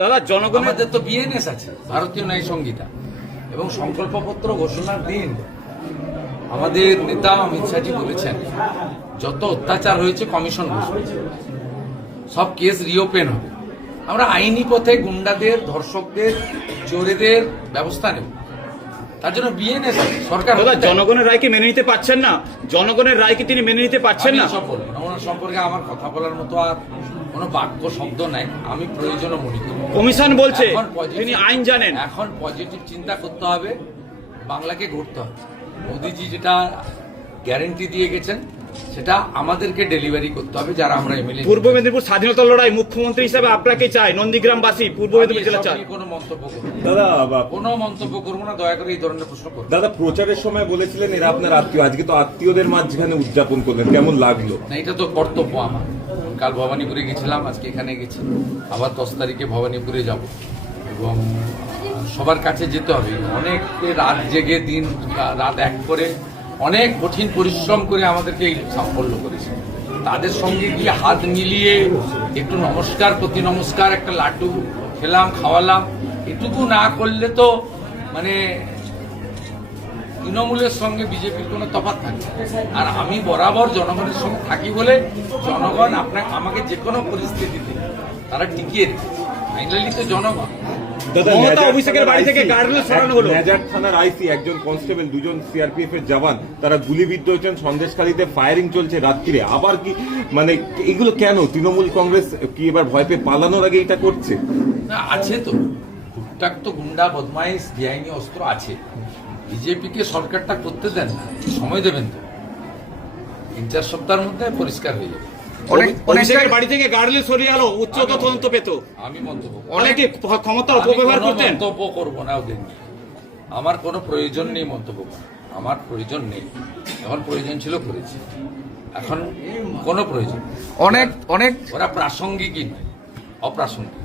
দাদা জনগণের আমাদের তো বিএনএস আছে, ভারতীয় ন্যায় সংহিতা, এবং সংকল্পপত্র ঘোষণার দিন আমাদের নেতা অমিত শাহজি বলেছেন যত অত্যাচার হয়েছে কমিশন বসবে, সব কেস রিওপেন হবে। আমরা আইনি পথে গুন্ডাদের, ধর্ষকদের, চোরেদের ব্যবস্থা নেব। তার জন্য বিএনএস সরকার। দাদা জনগণের রায়কে মেনে নিতে পারছেন না, জনগণের রায়কে তিনি মেনে নিতে পারছেন না। সব বলবেন ওনার সম্পর্কে আমার কথা বলার মতো আর কোনো বাক্য শব্দ নাই। আমি প্রয়োজনও মনে করি। কমিশন বলছে এখন positive- তিনি আইন জানেন। এখন পজিটিভ চিন্তা করতে হবে, বাংলাকে গড়তে হবে। মোদিজি যেটা গ্যারেন্টি দিয়ে গেছেন সেটা আমাদেরকে ডেলিভারি করতে হবে, যারা আমরা এমএলএ। পূর্ব মেদিনীপুর স্বাধীনতা লড়াই মুখ্যমন্ত্রী হিসেবে আপনাকে চাই, নন্দীগ্রামবাসী পূর্ব মেদিনীপুর জেলা চাই। কোনো মন্তব্য করবো না। দাদা কোনো মন্তব্য করবো না, দয়া করে এই ধরনের প্রশ্ন করবো না। দাদা প্রচারের সময় বলেছিলেন এরা আপনার আত্মীয়, আজকে তো আত্মীয়দের মাঝখানে উদযাপন করলেন, কেমন লাগলো? না, এটা তো কর্তব্য আমার। কাল ভবানীপুরে গেছিলাম, আজকে এখানে গেছি, আবার 10 তারিখে ভবানীপুরে যাব, এবং সবার কাছে যেতে হবে। অনেক রাত জেগে দিন রাত এক করে অনেক কঠিন পরিশ্রম করে আমাদেরকে এই সাফল্য করেছে। তাদের সঙ্গে গিয়ে হাত মিলিয়ে একটু নমস্কার, প্রতি নমস্কার, একটা লাড্ডু খেলাম, খাওয়ালাম। এটুকু না করলে তো মানে তৃণমূলের সঙ্গে বিজেপির কোনো তফাৎ থাকে। আর আমি বরাবর জনগণের সঙ্গে থাকি বলে জনগণ আমাকে যে কোনো পরিস্থিতিতে তারা টিকিয়ে রেখেছে। ফাইনালি তো জনগণ। দাদা মমতা অভিষেকের বাড়ি থেকে গার্ডরেল সরানো হলো। নেজার থানার আইসি, একজন কনস্টেবল, দুজন সিআরপিএফ এর জওয়ান তারা গুলিবিদ্ধ হয়েছেন। সন্দেশখালীতে ফায়ারিং চলছে রাত্রিরে। আবার কি মানে এগুলো কেন? তৃণমূল কংগ্রেস কি এবার ভয় পেয়ে পালানোর আগে এটা করছে? না, আছে তো টুকটাক তো গুন্ডা বদমাইশ বেআইনি অস্ত্র আছে। বিজেপিকে সরকারটা করতে দেন না, সময় দেবেন তো, 3-4 সপ্তাহের মধ্যে পরিষ্কার হয়ে যাবে। অভিষেকের বাড়ি থেকে গার্ডরেল সরিয়ে আলো, উচ্চতর তদন্ত পেত। আমি মন্তব্য করব না। অনেকে ক্ষমতার অপব্যবহার আমি কোনো করতেন। মন্তব্য করবো না ওদের নিয়ে। আমার কোনো প্রয়োজন নেই মন্তব্য করার, আমার প্রয়োজন নেই। যখন প্রয়োজন ছিল করেছি, এখন কোনো প্রয়োজন। অনেক ওরা প্রাসঙ্গিকই নয়, অপ্রাসঙ্গিক।